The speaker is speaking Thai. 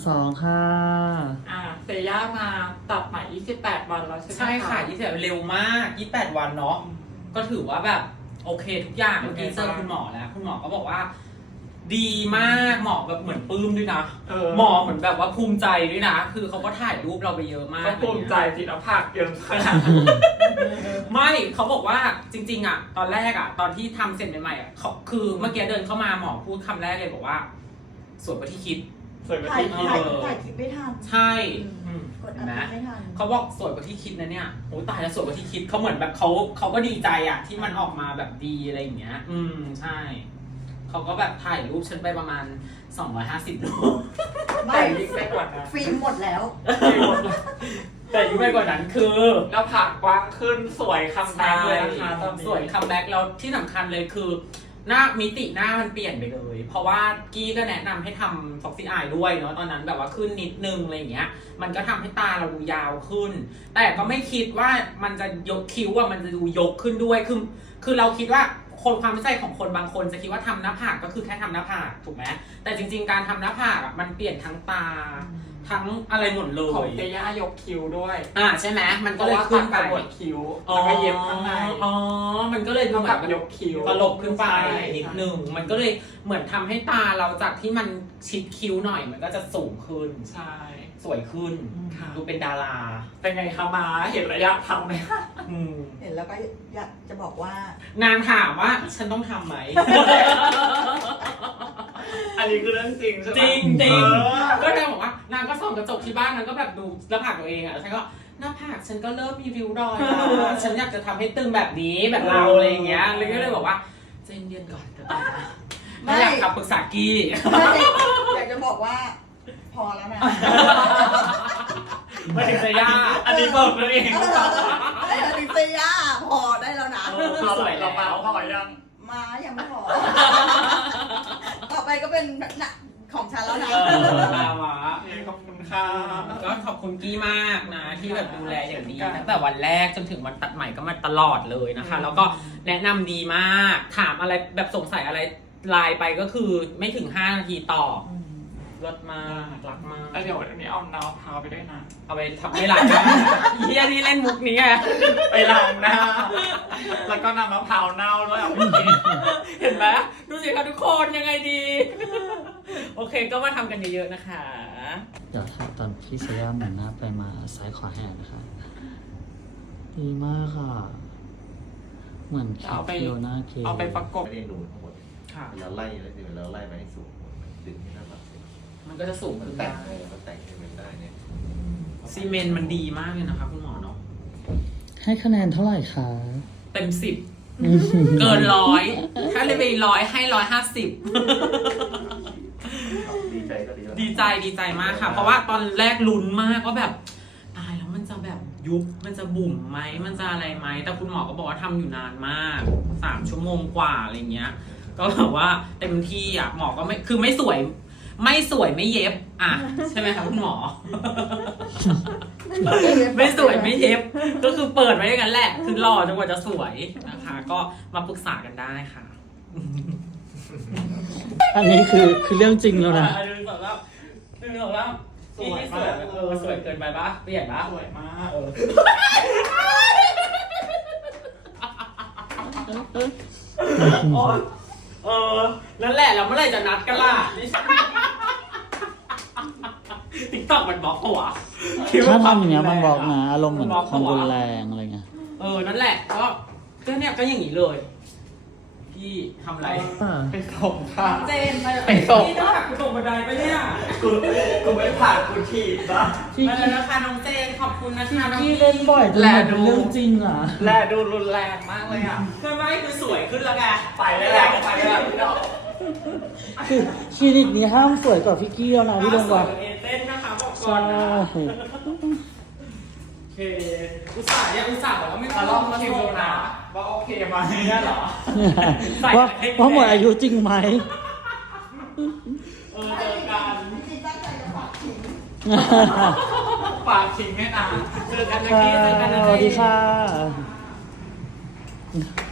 2 ค่ะเซย่ามาตัดใหม่28 วันแล้วใช่ไหมใช่ค่ะ28เร็วมาก28วันเนาะก็ถือว่าแบบโอเคทุกอย่างเมื่อกี้เจอคุณหมอแล้วคุณหมอก็บอกว่าดีมากหมอแบบเหมือนปลื้มด้วยนะหมอเหมือนแบบว่าภูมิใจด้วยนะคือเขาก็ถ่ายรูปเราไปเยอะมากก็ภูมิใจจิตภาพเยอะขนาดไม่เขาบอกว่าจริงๆอ่ะตอนแรกอ่ะตอนที่ทำเสร็จใหม่ๆอ่ะคือเมื่อกี้เดินเข้ามาหมอพูดคำแรกเลยบอกว่าสวยกว่าที่คิดถ่ายคลิปไม่ทันใช่กดอัดไม่ทันเขาบอกสวยกว่าที่คิดนะเนี่ยโอ้ตายแล้วสวยกว่าที่คิดเขาเหมือนแบบเขาก็ดีใจอ่ะที่มันออกมาแบบดีอะไรอย่างเงี้ยใช่เขาก็แบบถ่ายรูปฉันไปประมาณ250รูปแต่ยิ่งไปกว่านั้นฟิล์มหมดแล้วแต่ยิ่งไปกว่านั้นคือหน้าผากกว้างขึ้นสวยคัมแบ็กเลยนะคะตอนนี้สวยคัมแบ็กแล้วที่สำคัญเลยคือหน้ามิติหน้ามันเปลี่ยนไปเลยเพราะว่ากี้ก็แนะนำให้ทำฟ็อกซี่อายด้วยเนาะตอนนั้นแบบว่าขึ้นนิดนึงอะไรอย่างเงี้ยมันก็ทำให้ตาเราดูยาวขึ้นแต่ก็ไม่คิดว่ามันจะยกคิ้วมันจะดูยกขึ้นด้วยคือเราคิดว่าคนความเข้าใจของคนบางคนจะคิดว่าทำหน้าผากก็คือแค่ทำหน้าผากถูกไหมแต่จริงๆการทำหน้าผากมันเปลี่ยนทั้งตาทั้งอะไรหมดเลยของเซย่ายกคิ้วด้วยใช่ไหมมันก็เลยขึ้นไปบดคิ้วแล้วก็เย็บข้างในมันก็เลยดูแบบยกคิ้วตลบขึ้นไปนิดนึงมันก็เลยเหมือนทำให้ตาเราจากที่มันชิดคิ้วหน่อยมันก็จะสูงขึ้นใช่สวยขึ้นดูเป็นดาราเป็นไงคะมาเห็นระยะทำไหมเห็นแล้วก็อยากจะบอกว่านางถามว่าฉันต้องทำไหมอันนี้คือเรื่องจริงใช่ไหมจริงจริงก็นางบอกว่านางก็ส่องกระจกที่บ้านนางก็แบบดูหน้าผากตัวเองอ่ะฉันก็หน้าผากฉันก็เริ่มมีริ้วรอยแล้วฉันอยากจะทำให้ตึงแบบนี้แบบเราอะไรอย่างเงี้ยเลยก็เลยบอกว่าเจนเย็นก่อนไม่อยากขับปรึกษากี้อยากจะบอกว่าพอแล้วนะมาถึงเซย่าอันนี้บอกตัวเองถึงเซย่าพอได้แล้วนะเราสวยเรามาพอยังยังไม่พอต่อไปก็เป็นของฉันแล้วนะขอบคุณค่ะก็ขอบคุณกี้มากนะที่แบบดูแลอย่างดีตั้งแต่วันแรกจนถึงวันตัดใหม่ก็มาตลอดเลยนะคะแล้วก็แนะนำดีมากถามอะไรแบบสงสัยอะไรไลน์ไปก็คือไม่ถึง5 นาทีตอบรถมารักมากเดี๋ยววันนี้เอาน้ำพาไปด้วยนะเอาไปทำไม่หลังนะเฮียนี่เล่นมุกนี้ไงไปล้างหน้าแล้วก็นำมะพร้าวเน่าด้วยเอาไปกินเห็นไหมดูสิคะทุกคนยังไงดีโอเคก็มาทำกันเยอะๆนะคะเดี๋ยวถ้าตอนพี่เซย่าหมุนหน้าไปมาซ้ายขวาแหนนะคะดีมากค่ะเหมือนคิวหน้าเคเอาไปประกบไม่ได้ดูทั้งหมดแล้วไล่แล้วคือเราไล่ไปให้สูงดึงให้หน้าผากมันก็จะสูงขึ้นได้มันแต่งให้มันได้เนี่ยซีเมนต์มันดีมากเลยนะคะคุณหมอเนาะให้คะแนนเท่าไหร่คะเต็ม10เกิน100ถ้าเลยไป100ให้150ดีใจมากค่ะเพราะว่าตอนแรกลุ้นมากว่าแบบตายแล้วมันจะแบบยุบมันจะบุ๋มไหมมันจะอะไรไหมแต่คุณหมอก็บอกว่าทำอยู่นานมาก3 ชั่วโมงกว่าอะไรเงี้ยก็แบบว่าเต็มที่อ่ะหมอก็ไม่คือไม่สวยไม่เย็บใช่ไหมคะคุณหมอไม่สวยไม่เย็บก็คือเปิดไว้อย่างนั้นแหละคือรอจนกว่าจะสวยนะคะก็มาปรึกษากันได้ค่ะอันนี้คือเรื่องจริงแล้วนะดึงสองแล้วสวยมากสวยเกินไปปะเปลี่ยนปะสวยมากนั่นแหละเราเมื่อไหร่จะนัดกันล่ะติ๊กต็อกมันบอกหัวถ้าทำอย่างเงี้ยมันบอกนะอารมณ์เหมือนความรุนแรงอะไรเงี้ยนั่นแหละก็เนี่ยก็อย่างนี้เลยพี่ทำอะไรไปส่งค่ะเจนไปส่งกูส่งบันไดไปเนี่ยกูไม่ผ่านกูถีบนะมาแล้วนะคะน้องเจนขอบคุณนะคะน้องพี่เล่นบ่อยจนเหมือนเป็นเรื่องจริงอ่ะแลดูรุนแรงมากเลยอ่ะคือสวยขึ้นแล้วไงไปแล้วพี่น้องคือคลินิกนี้ห้ามสวยกว่าพี่กี้แล้วนะพี่ดงว่าเต้นนะคะบอกก่อนนะโอเคอุตส่าห์บอกว่าไม่มาลองคิวนะว่าโอเคไหมได้หรอว่าหมดอายุจริงไหมเจอกันฝากทิ้งให้นะเจอกันนะกี้เจอกันนะสวัสดีค่ะ